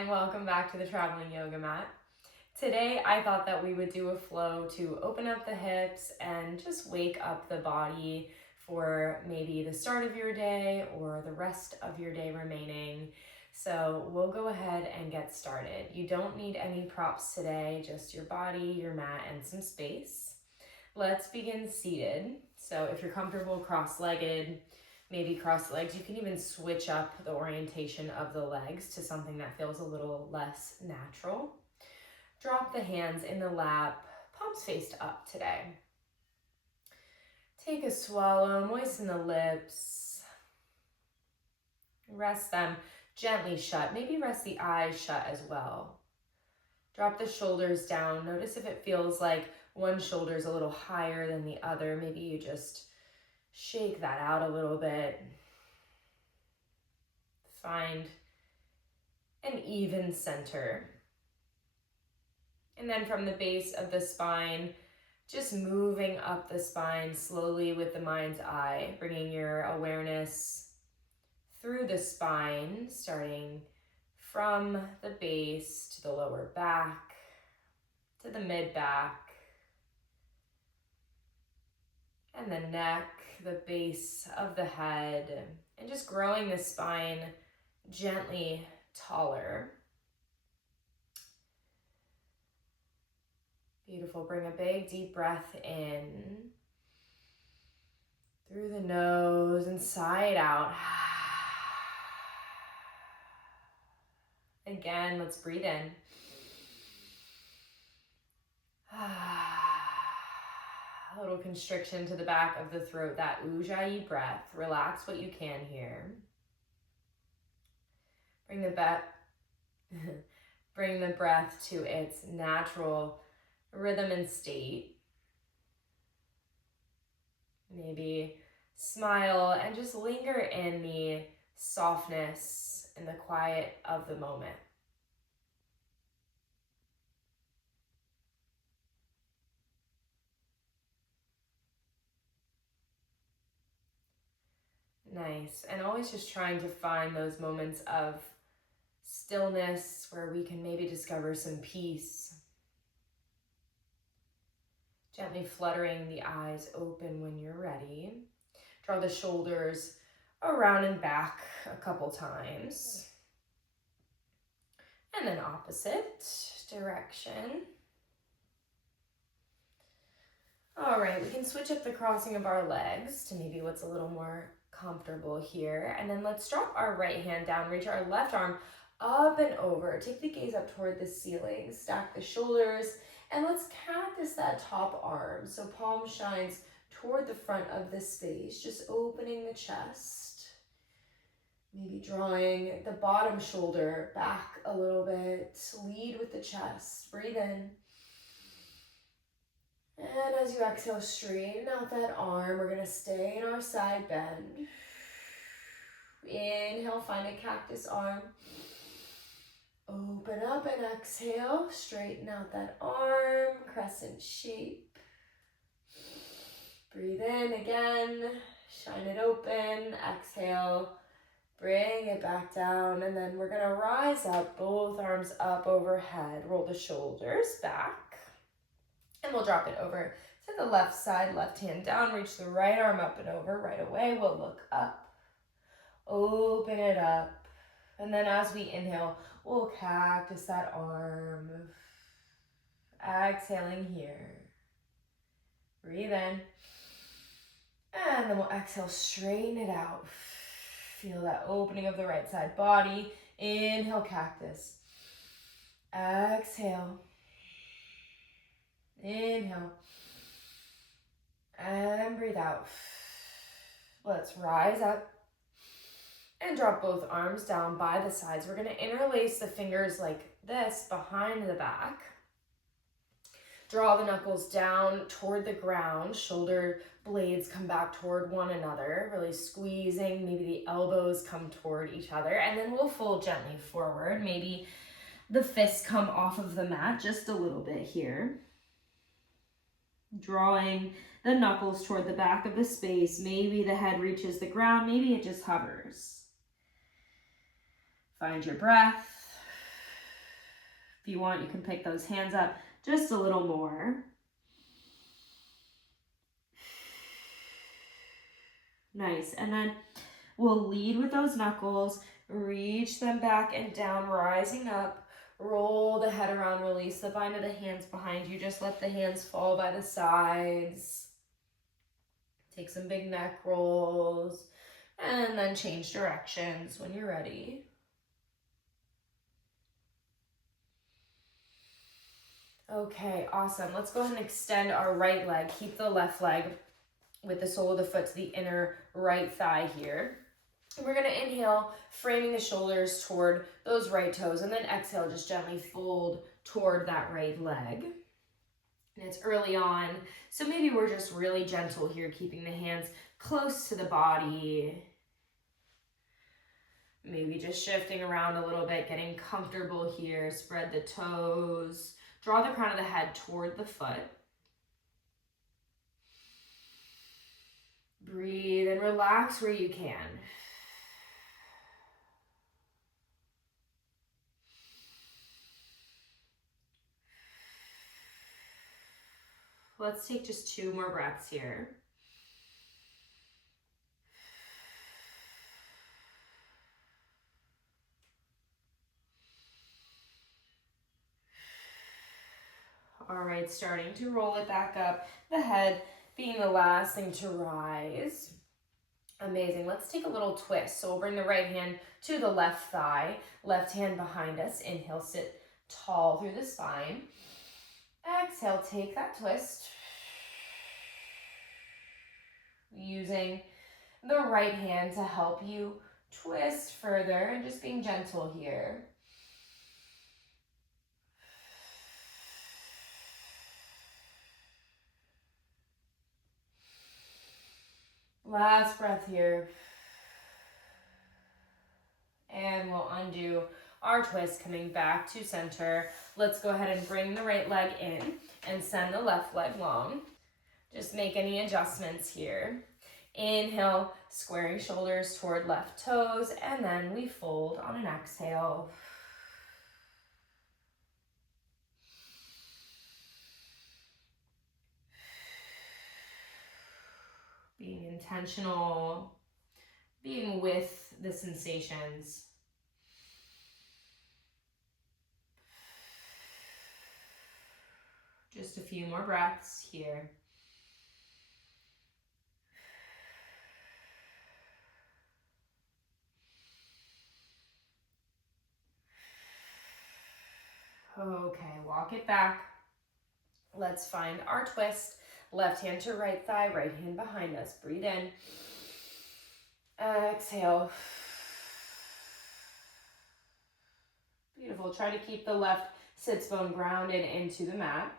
and welcome back to the Traveling Yoga Mat. Today I thought that we would do a flow to open up the hips and just wake up the body for maybe the start of your day or the rest of your day remaining. So we'll go ahead and get started. You don't need any props today, just your body, your mat, and some space. Let's begin seated. So if you're comfortable cross-legged, maybe cross legs, you can even switch up the orientation of the legs to something that feels a little less natural. Drop the hands in the lap, palms faced up today. Take a swallow, moisten the lips. Rest them gently shut. Maybe rest the eyes shut as well. Drop the shoulders down. Notice if it feels like one shoulder is a little higher than the other. Maybe you just shake that out a little bit. Find an even center. And then from the base of the spine, just moving up the spine slowly with the mind's eye, bringing your awareness through the spine, starting from the base to the lower back, to the mid back, and the neck, the base of the head, and just growing the spine gently taller. Beautiful. Bring a big deep breath in through the nose and sigh it out. Again, let's breathe in. A little constriction to the back of the throat, that ujjayi breath. Relax what you can here. Bring the breath to its natural rhythm and state. Maybe smile and just linger in the softness and the quiet of the moment. Nice. And always just trying to find those moments of stillness where we can maybe discover some peace. Gently fluttering the eyes open when you're ready. Draw the shoulders around and back a couple times. And then opposite direction. All right, we can switch up the crossing of our legs to maybe what's a little more comfortable here. And then let's drop our right hand down, reach our left arm up and over. Take the gaze up toward the ceiling, stack the shoulders, and let's cactus that top arm. So palm shines toward the front of the space, just opening the chest. Maybe drawing the bottom shoulder back a little bit. Lead with the chest. Breathe in. And as you exhale, straighten out that arm. We're going to stay in our side bend. Inhale, find a cactus arm. Open up and exhale. Straighten out that arm, crescent shape. Breathe in again. Shine it open. Exhale. Bring it back down. And then we're going to rise up, both arms up overhead. Roll the shoulders back. And we'll drop it over to the left side, left hand down. Reach the right arm up and over. Right away, we'll look up. Open it up. And then as we inhale, we'll cactus that arm. Exhaling here. Breathe in. And then we'll exhale, straighten it out. Feel that opening of the right side body. Inhale, cactus. Exhale. Inhale. And breathe out. Let's rise up. And drop both arms down by the sides. We're going to interlace the fingers like this behind the back. Draw the knuckles down toward the ground. Shoulder blades come back toward one another. Really squeezing. Maybe the elbows come toward each other. And then we'll fold gently forward. Maybe the fists come off of the mat just a little bit here. Drawing the knuckles toward the back of the space. Maybe the head reaches the ground. Maybe it just hovers. Find your breath. If you want, you can pick those hands up just a little more. Nice. And then we'll lead with those knuckles, reach them back and down, rising up. Roll the head around, release the bind of the hands behind you. Just let the hands fall by the sides. Take some big neck rolls, and then change directions when you're ready. Okay, awesome. Let's go ahead and extend our right leg. Keep the left leg with the sole of the foot to the inner right thigh here. We're gonna inhale, framing the shoulders toward those right toes, and then exhale, just gently fold toward that right leg. And it's early on, so maybe we're just really gentle here, keeping the hands close to the body. Maybe just shifting around a little bit, getting comfortable here. Spread the toes. Draw the crown of the head toward the foot. Breathe and relax where you can. Let's take just 2 more breaths here. All right, starting to roll it back up. The head being the last thing to rise. Amazing. Let's take a little twist. So we'll bring the right hand to the left thigh, left hand behind us. Inhale, sit tall through the spine. Exhale, take that twist. Using the right hand to help you twist further and just being gentle here. Last breath here. And we'll undo our twist, coming back to center. Let's go ahead and bring the right leg in and send the left leg long. Just make any adjustments here. Inhale, squaring shoulders toward left toes, and then we fold on an exhale. Being intentional, being with the sensations. Just a few more breaths here. Okay, walk it back. Let's find our twist. Left hand to right thigh, right hand behind us. Breathe in. Exhale. Beautiful. Try to keep the left sits bone grounded into the mat.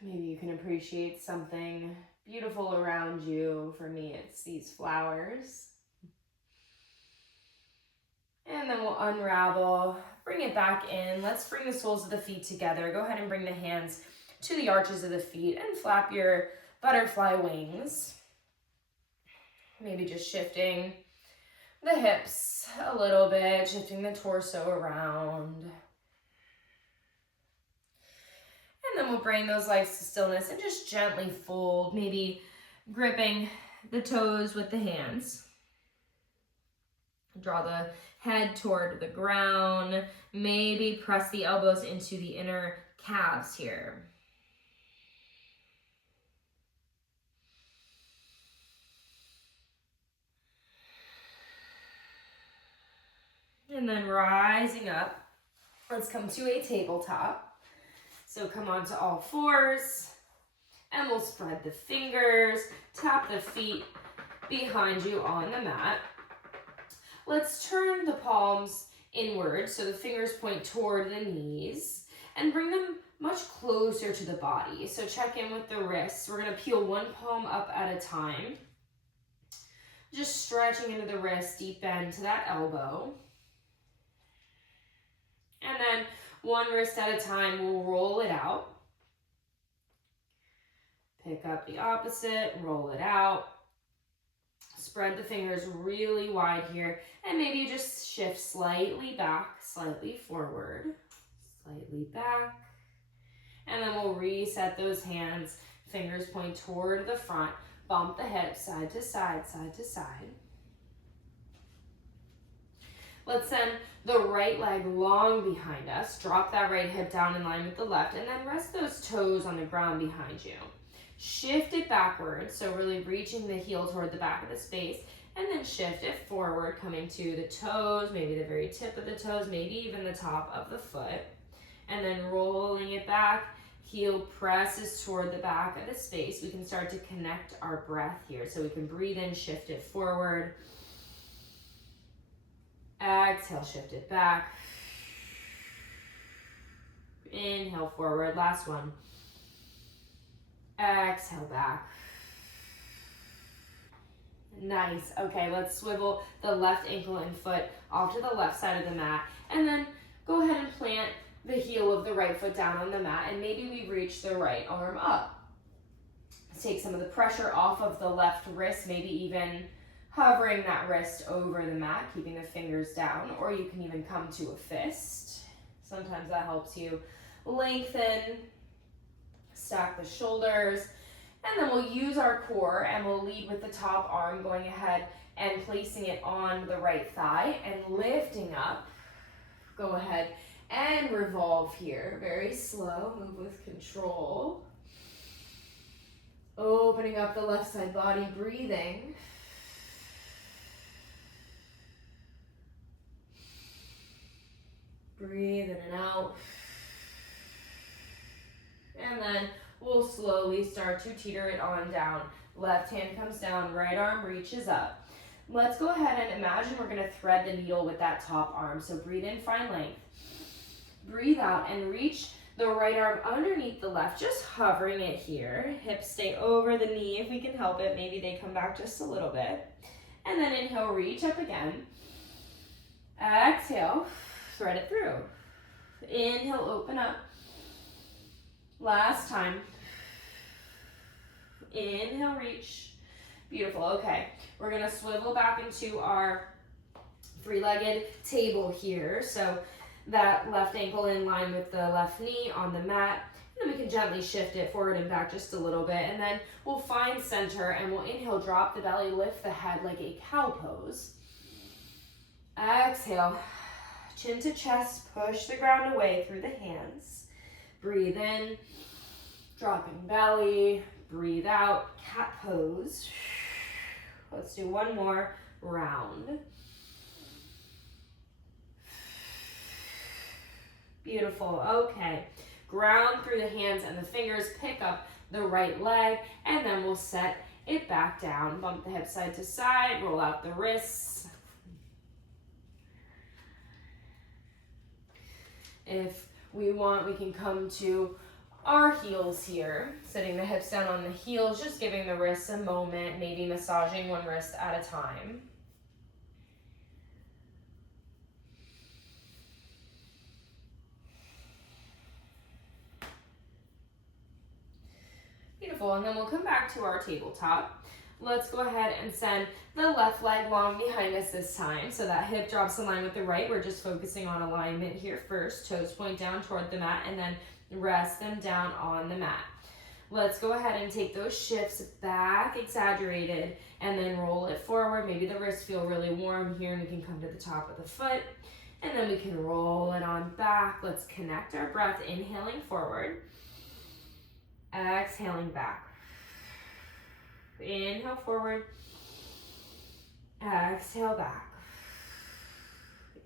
Maybe you can appreciate something beautiful around you. For me, it's these flowers. And then we'll unravel, bring it back in. Let's bring the soles of the feet together. Go ahead and bring the hands to the arches of the feet and flap your butterfly wings. Maybe just shifting the hips a little bit, shifting the torso around. And then we'll bring those legs to stillness and just gently fold, maybe gripping the toes with the hands. Draw the head toward the ground. Maybe press the elbows into the inner calves here. And then rising up, let's come to a tabletop. So come onto all fours, and we'll spread the fingers, tap the feet behind you on the mat. Let's turn the palms inward, so the fingers point toward the knees, and bring them much closer to the body. So check in with the wrists. We're gonna peel one palm up at a time. Just stretching into the wrist, deep bend to that elbow. And then one wrist at a time, we'll roll it out. Pick up the opposite, roll it out. Spread the fingers really wide here, and maybe you just shift slightly back, slightly forward, slightly back. And then we'll reset those hands. Fingers point toward the front. Bump the hips side to side, side to side. Let's send the right leg long behind us. Drop that right hip down in line with the left, and then rest those toes on the ground behind you. Shift it backwards, so really reaching the heel toward the back of the space, and then shift it forward, coming to the toes, maybe the very tip of the toes, maybe even the top of the foot, and then rolling it back. Heel presses toward the back of the space. We can start to connect our breath here, so we can breathe in, shift it forward. Exhale, shift it back. Inhale, forward. Last one. Exhale, back. Nice. Okay, let's swivel the left ankle and foot off to the left side of the mat. And then go ahead and plant the heel of the right foot down on the mat. And maybe we reach the right arm up. Take some of the pressure off of the left wrist, maybe even hovering that wrist over the mat, keeping the fingers down, or you can even come to a fist. Sometimes that helps you lengthen, stack the shoulders, and then we'll use our core and we'll lead with the top arm going ahead and placing it on the right thigh and lifting up. Go ahead and revolve here. Very slow, move with control. Opening up the left side body, breathing. Breathe in and out. And then we'll slowly start to teeter it on down. Left hand comes down, right arm reaches up. Let's go ahead and imagine we're going to thread the needle with that top arm. So breathe in, find length. Breathe out and reach the right arm underneath the left, just hovering it here. Hips stay over the knee if we can help it. Maybe they come back just a little bit. And then inhale, reach up again. Exhale. Thread it through. Inhale, open up. Last time. Inhale, reach. Beautiful. Okay, we're gonna swivel back into our three-legged table here. So that left ankle in line with the left knee on the mat. And then we can gently shift it forward and back just a little bit. And then we'll find center and we'll inhale, drop the belly, lift the head like a cow pose. Exhale. Chin to chest, push the ground away through the hands. Breathe in, dropping belly. Breathe out, cat pose. Let's do one more round. Beautiful, okay. Ground through the hands and the fingers, pick up the right leg, and then we'll set it back down. Bump the hips side to side, roll out the wrists. If we want, we can come to our heels here, sitting the hips down on the heels, just giving the wrists a moment, maybe massaging one wrist at a time. Beautiful, and then we'll come back to our tabletop. Let's go ahead and send the left leg long behind us this time. So that hip drops in line with the right. We're just focusing on alignment here first. Toes point down toward the mat and then rest them down on the mat. Let's go ahead and take those shifts back, exaggerated, and then roll it forward. Maybe the wrists feel really warm here and we can come to the top of the foot. And then we can roll it on back. Let's connect our breath, inhaling forward. Exhaling back. Inhale forward. Exhale back.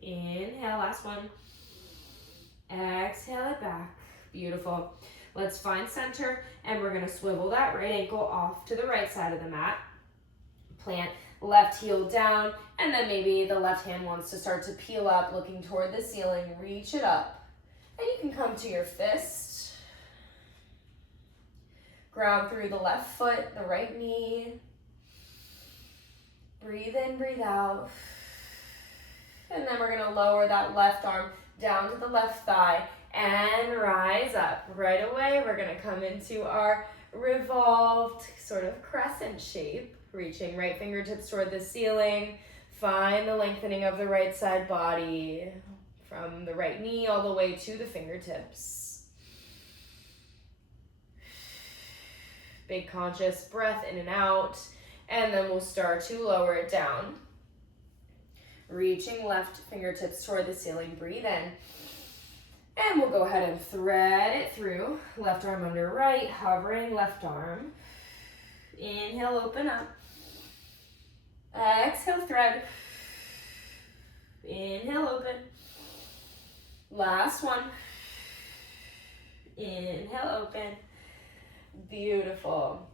Inhale, last one. Exhale it back. Beautiful. Let's find center and we're going to swivel that right ankle off to the right side of the mat. Plant left heel down and then maybe the left hand wants to start to peel up, looking toward the ceiling. Reach it up. And you can come to your fist. Ground through the left foot, the right knee. Breathe in, breathe out. And then we're gonna lower that left arm down to the left thigh and rise up. Right away, we're gonna come into our revolved sort of crescent shape, reaching right fingertips toward the ceiling. Find the lengthening of the right side body from the right knee all the way to the fingertips. Big conscious breath in and out, and then we'll start to lower it down. Reaching left fingertips toward the ceiling, breathe in. And we'll go ahead and thread it through. Left arm under right, hovering left arm. Inhale, open up. Exhale, thread. Inhale, open. Last one. Inhale, open. Beautiful.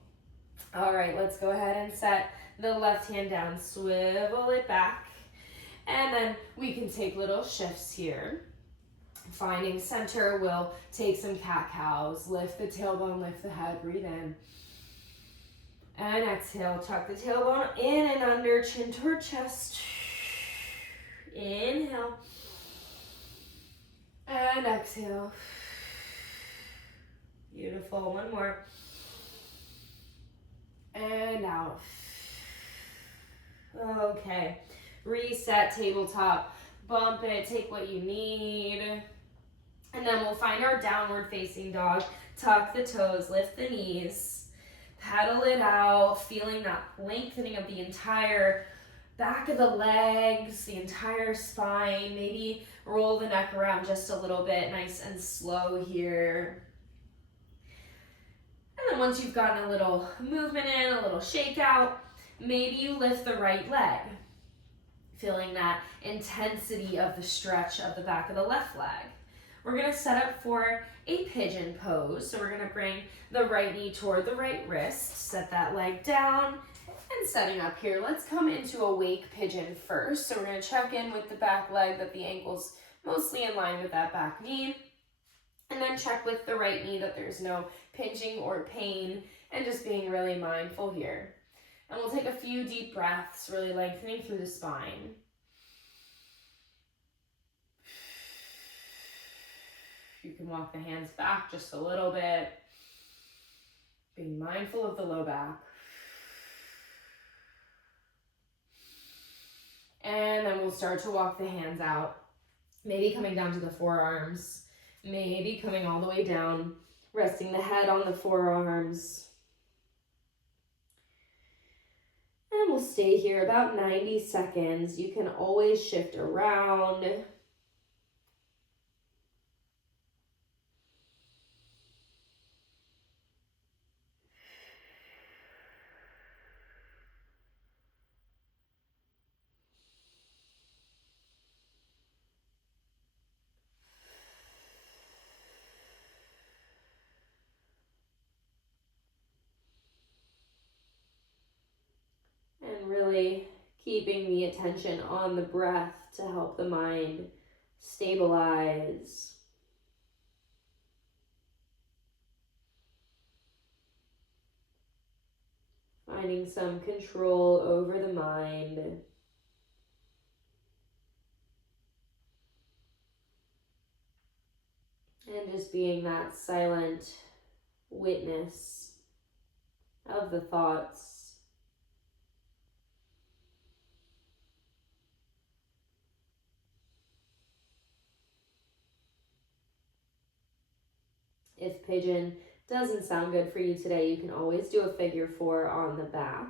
All right, let's go ahead and set the left hand down. Swivel it back. And then we can take little shifts here. Finding center, we'll take some cat-cows. Lift the tailbone, lift the head, breathe in. And exhale, tuck the tailbone in and under, chin toward chest. Inhale. And exhale. Beautiful, one more. And out. Okay, reset, tabletop. Bump it, take what you need. And then we'll find our downward facing dog. Tuck the toes, lift the knees. Paddle it out, feeling that lengthening of the entire back of the legs, the entire spine. Maybe roll the neck around just a little bit, nice and slow here. And then once you've gotten a little movement in, a little shake out, maybe you lift the right leg. Feeling that intensity of the stretch of the back of the left leg. We're gonna set up for a pigeon pose. So we're gonna bring the right knee toward the right wrist, set that leg down, and setting up here. Let's come into a wake pigeon first. So we're gonna check in with the back leg, that the ankle's mostly in line with that back knee. And then check with the right knee that there's no pinching or pain, and just being really mindful here. And we'll take a few deep breaths, really lengthening through the spine. You can walk the hands back just a little bit. Being mindful of the low back. And then we'll start to walk the hands out. Maybe coming down to the forearms. Maybe coming all the way down. Resting the head on the forearms. And we'll stay here about 90 seconds. You can always shift around. And really keeping the attention on the breath to help the mind stabilize. Finding some control over the mind. And just being that silent witness of the thoughts. If pigeon doesn't sound good for you today, you can always do a figure 4 on the back.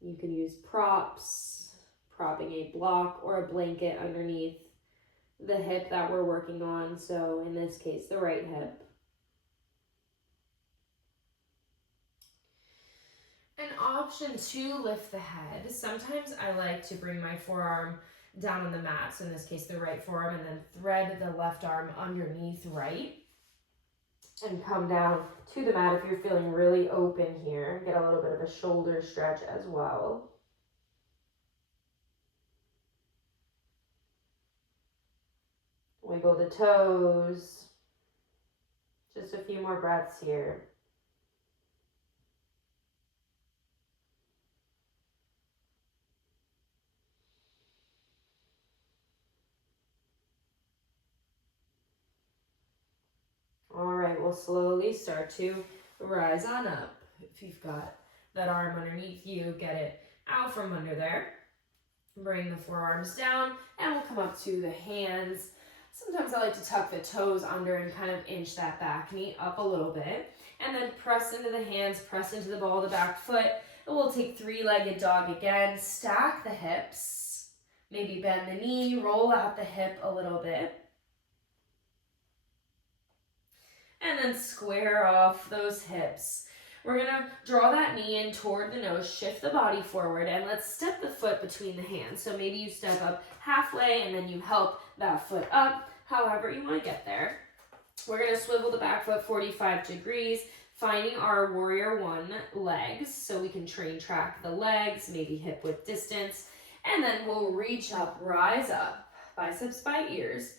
You can use props, propping a block or a blanket underneath the hip that we're working on. So in this case, the right hip. An option to lift the head. Sometimes I like to bring my forearm down on the mat, so in this case the right forearm, and then thread the left arm underneath right and come down to the mat if you're feeling really open here. Get a little bit of a shoulder stretch as well. Wiggle the toes. Just a few more breaths here. we'll slowly start to rise on up. If you've got that arm underneath you, get it out from under there. Bring the forearms down, and we'll come up to the hands. Sometimes I like to tuck the toes under and kind of inch that back knee up a little bit. And then press into the hands, press into the ball of the back foot. And we'll take three-legged dog again. Stack the hips. Maybe bend the knee, roll out the hip a little bit. And then square off those hips. We're gonna draw that knee in toward the nose, shift the body forward, and let's step the foot between the hands. So maybe you step up halfway and then you help that foot up, however you wanna get there. We're gonna swivel the back foot 45 degrees, finding our warrior one legs so we can train track the legs, maybe hip width distance, and then we'll reach up, rise up, biceps by ears.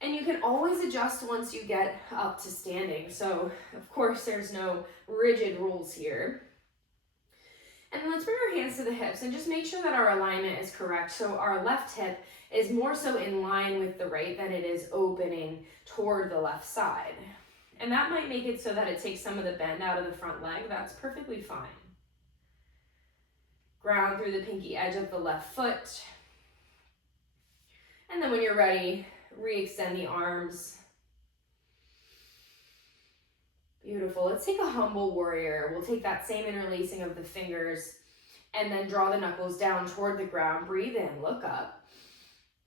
And you can always adjust once you get up to standing. So, of course, there's no rigid rules here. And then let's bring our hands to the hips and just make sure that our alignment is correct. So our left hip is more so in line with the right than it is opening toward the left side. And that might make it so that it takes some of the bend out of the front leg. That's perfectly fine. Ground through the pinky edge of the left foot. And then when you're ready, re-extend the arms. Beautiful. Let's take a humble warrior. We'll take that same interlacing of the fingers and then draw the knuckles down toward the ground. Breathe in, look up.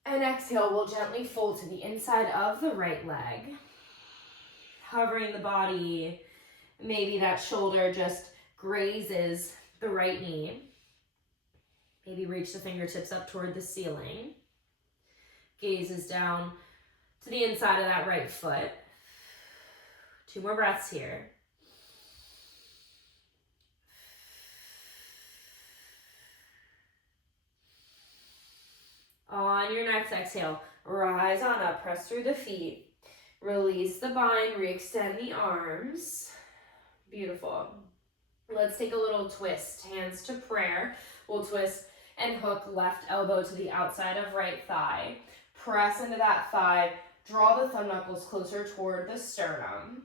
And exhale, we'll gently fold to the inside of the right leg. Hovering the body. Maybe that shoulder just grazes the right knee. Maybe reach the fingertips up toward the ceiling. Gazes down to the inside of that right foot. 2 more breaths here. On your next exhale, rise on up, press through the feet. Release the bind, re-extend the arms. Beautiful. Let's take a little twist, hands to prayer. We'll twist and hook left elbow to the outside of right thigh. Press into that thigh, draw the thumb knuckles closer toward the sternum.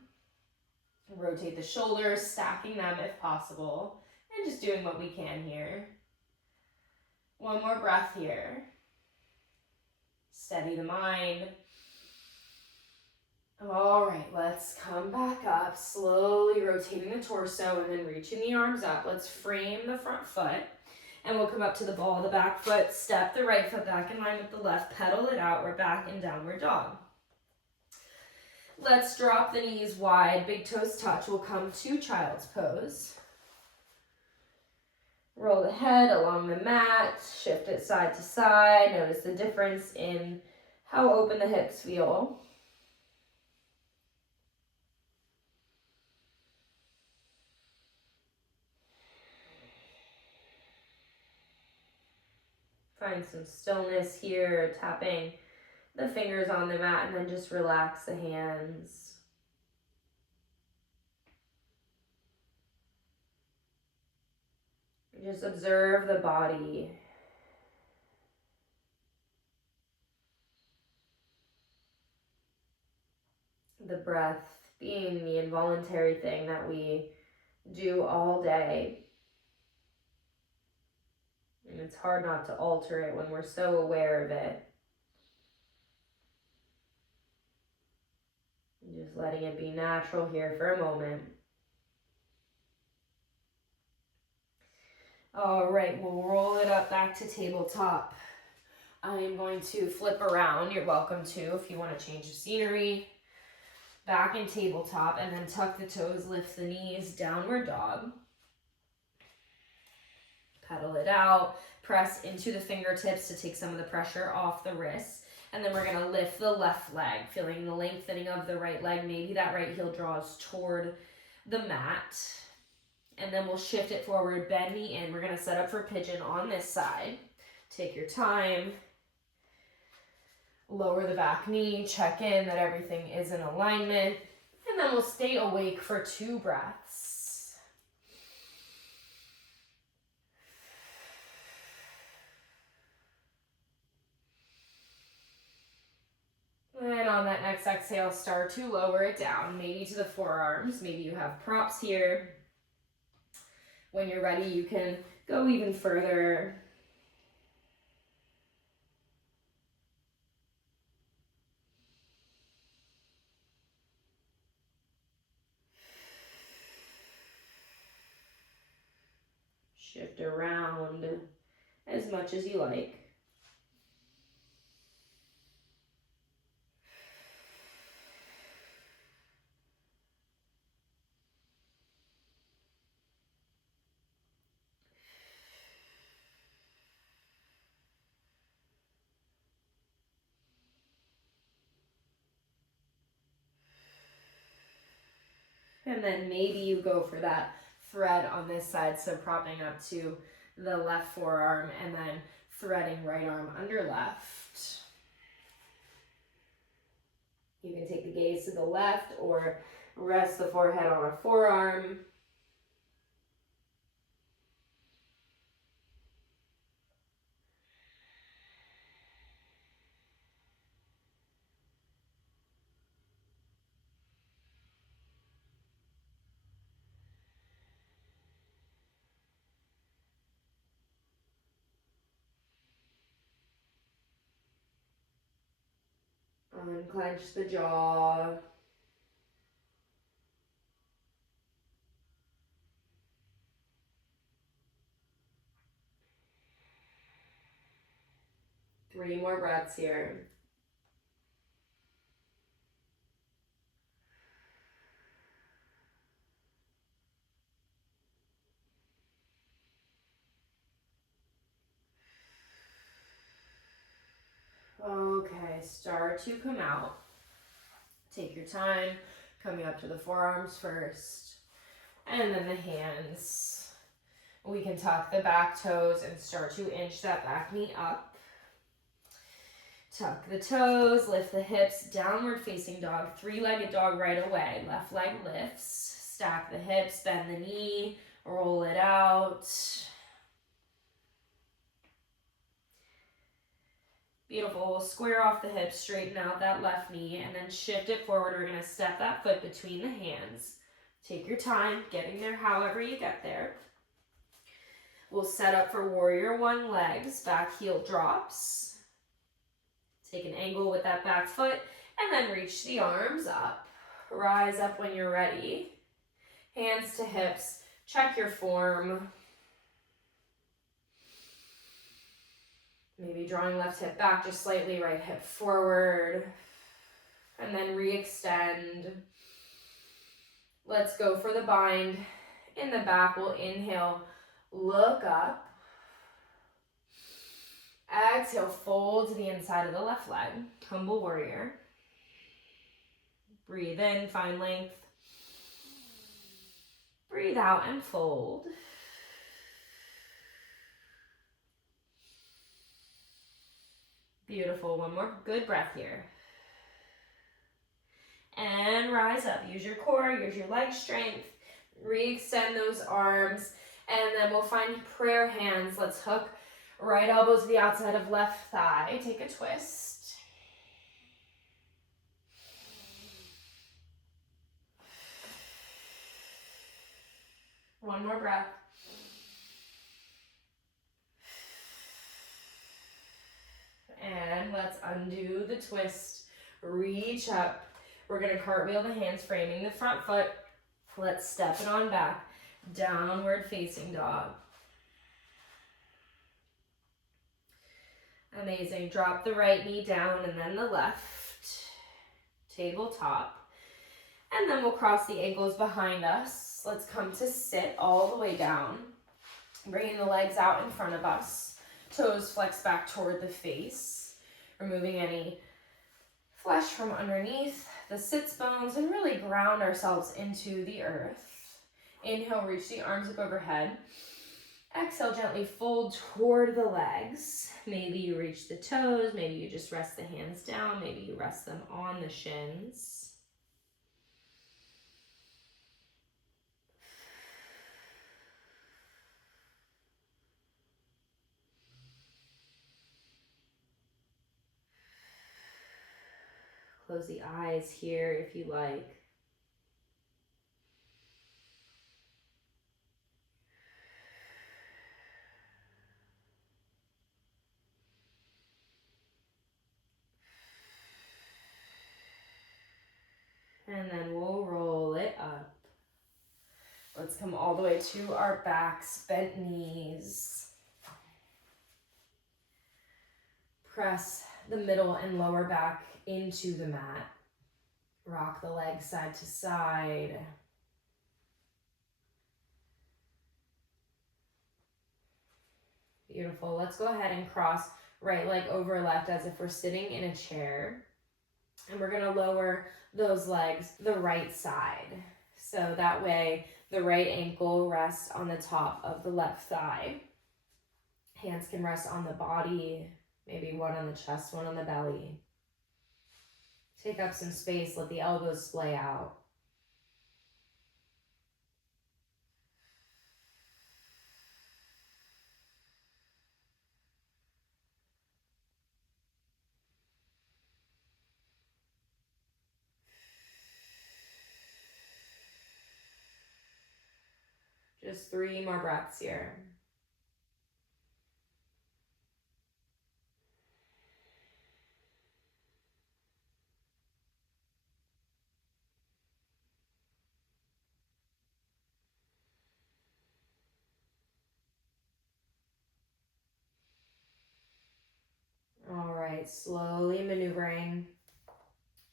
Rotate the shoulders, stacking them if possible, and just doing what we can here. 1 more breath here. Steady the mind. All right, let's come back up, slowly rotating the torso and then reaching the arms up. Let's frame the front foot. And we'll come up to the ball of the back foot, step the right foot back in line with the left, pedal it out, we're back in downward dog. Let's drop the knees wide, big toes touch, we'll come to child's pose. Roll the head along the mat, shift it side to side, notice the difference in how open the hips feel. Find some stillness here, tapping the fingers on the mat, and then just relax the hands. Just observe the body. The breath being the involuntary thing that we do all day. And it's hard not to alter it when we're so aware of it. And just letting it be natural here for a moment. All right, we'll roll it up back to tabletop. I am going to flip around. You're welcome to if you want to change the scenery. Back in tabletop, and then tuck the toes, lift the knees, downward dog. Pedal it out, press into the fingertips to take some of the pressure off the wrists. And then we're gonna lift the left leg, feeling the lengthening of the right leg. Maybe that right heel draws toward the mat. And then we'll shift it forward, bend knee in. We're gonna set up for pigeon on this side. Take your time. Lower the back knee, check in that everything is in alignment. And then we'll stay awake for 2 breaths. And on that next exhale, start to lower it down, maybe to the forearms. Maybe you have props here. When you're ready, you can go even further. Shift around as much as you like. And then maybe you go for that thread on this side, so propping up to the left forearm and then threading right arm under left. You can take the gaze to the left or rest the forehead on a forearm. Unclench the jaw. Three more breaths here. Okay, start to come out. Take your time, coming up to the forearms first, and then the hands. We can tuck the back toes and start to inch that back knee up. Tuck the toes, lift the hips, downward facing dog, three-legged dog right away. Left leg lifts, stack the hips, bend the knee, roll it out. Beautiful. We'll square off the hips, straighten out that left knee, and then shift it forward. We're going to step that foot between the hands. Take your time getting there however you get there. We'll set up for warrior one legs, back heel drops. Take an angle with that back foot, and then reach the arms up. Rise up when you're ready. Hands to hips. Check your form. Maybe drawing left hip back just slightly, right hip forward. And then re-extend. Let's go for the bind. In the back, we'll inhale, look up. Exhale, fold to the inside of the left leg. Humble warrior. Breathe in, find length. Breathe out and fold. Beautiful. One more good breath here. And rise up. Use your core, use your leg strength. Re-extend those arms. And then we'll find prayer hands. Let's hook right elbow to the outside of left thigh. Take a twist. One more breath. And let's undo the twist. Reach up. We're going to cartwheel the hands, framing the front foot. Let's step it on back. Downward facing dog. Amazing. Drop the right knee down and then the left. Tabletop. And then we'll cross the ankles behind us. Let's come to sit all the way down. Bringing the legs out in front of us. Toes flex back toward the face. Removing any flesh from underneath the sits bones and really ground ourselves into the earth. Inhale, reach the arms up overhead. Exhale, gently fold toward the legs. Maybe you reach the toes. Maybe you just rest the hands down. Maybe you rest them on the shins. Close the eyes here if you like. And then we'll roll it up. Let's come all the way to our backs, bent knees. Press the middle and lower back into the mat. Rock the legs side to side. Beautiful. Let's go ahead and cross right leg over left as if we're sitting in a chair. And we're going to lower those legs the right side. So that way the right ankle rests on the top of the left thigh. Hands can rest on the body, maybe one on the chest, one on the belly. Take up some space, let the elbows splay out. Just 3 more breaths here. All right, slowly maneuvering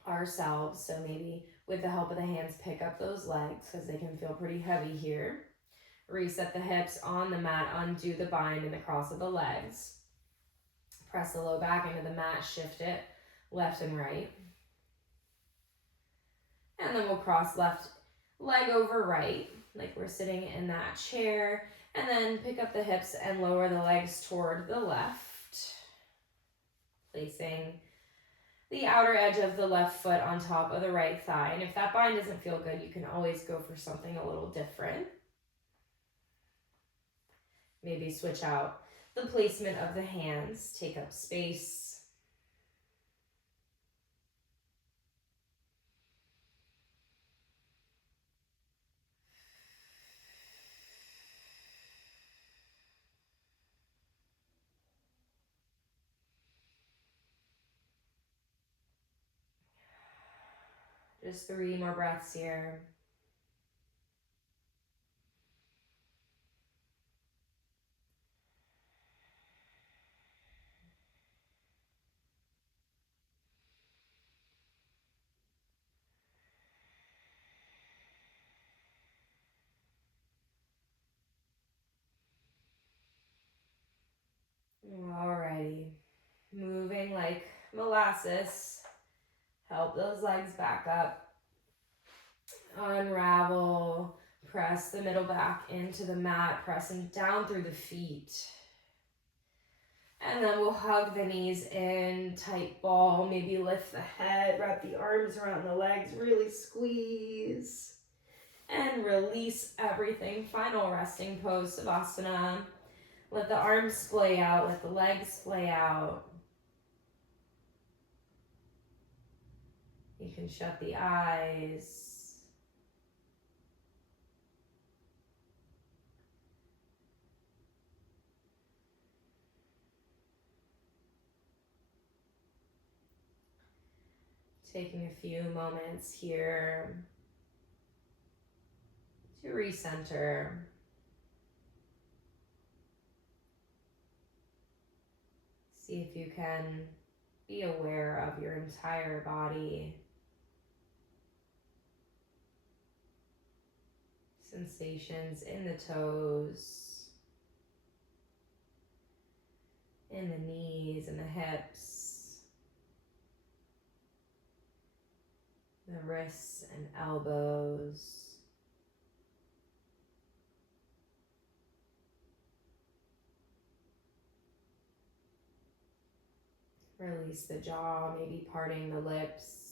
ourselves. So maybe with the help of the hands, pick up those legs because they can feel pretty heavy here. Reset the hips on the mat, undo the bind and the cross of the legs. Press the low back into the mat, shift it left and right. And then we'll cross left leg over right, like we're sitting in that chair. And then pick up the hips and lower the legs toward the left. Placing the outer edge of the left foot on top of the right thigh. And if that bind doesn't feel good, you can always go for something a little different. Maybe switch out the placement of the hands, take up space. Just 3 more breaths here. Alrighty, moving like molasses. Help those legs back up. Unravel, press the middle back into the mat, pressing down through the feet. And then we'll hug the knees in, tight ball, maybe lift the head, wrap the arms around the legs, really squeeze. And release everything. Final resting pose, Savasana. Let the arms splay out, let the legs splay out. You can shut the eyes. Taking a few moments here to recenter. See if you can be aware of your entire body. Sensations in the toes, in the knees and the hips, the wrists and elbows. Release the jaw, maybe parting the lips.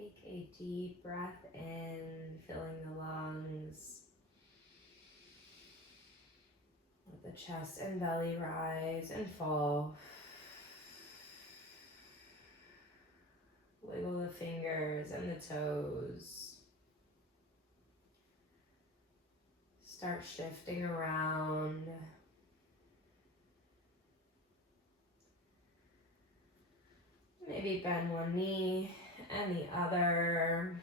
Take a deep breath in, filling the lungs. Let the chest and belly rise and fall. Wiggle the fingers and the toes. Start shifting around. Maybe bend one knee and the other.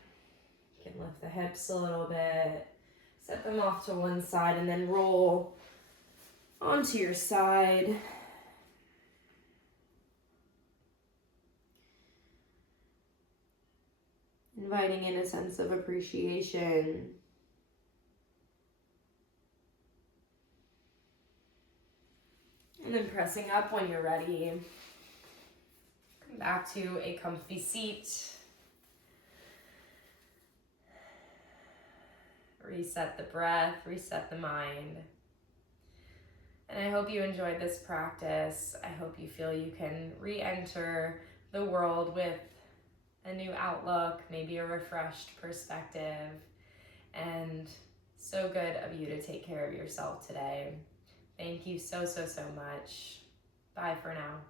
You can lift the hips a little bit. Set them off to one side and then roll onto your side. Inviting in a sense of appreciation. And then pressing up when you're ready. Come back to a comfy seat. Reset the breath, reset the mind. And I hope you enjoyed this practice. I hope you feel you can re-enter the world with a new outlook, maybe a refreshed perspective, and so good of you to take care of yourself today. Thank you so, so, so much. Bye for now.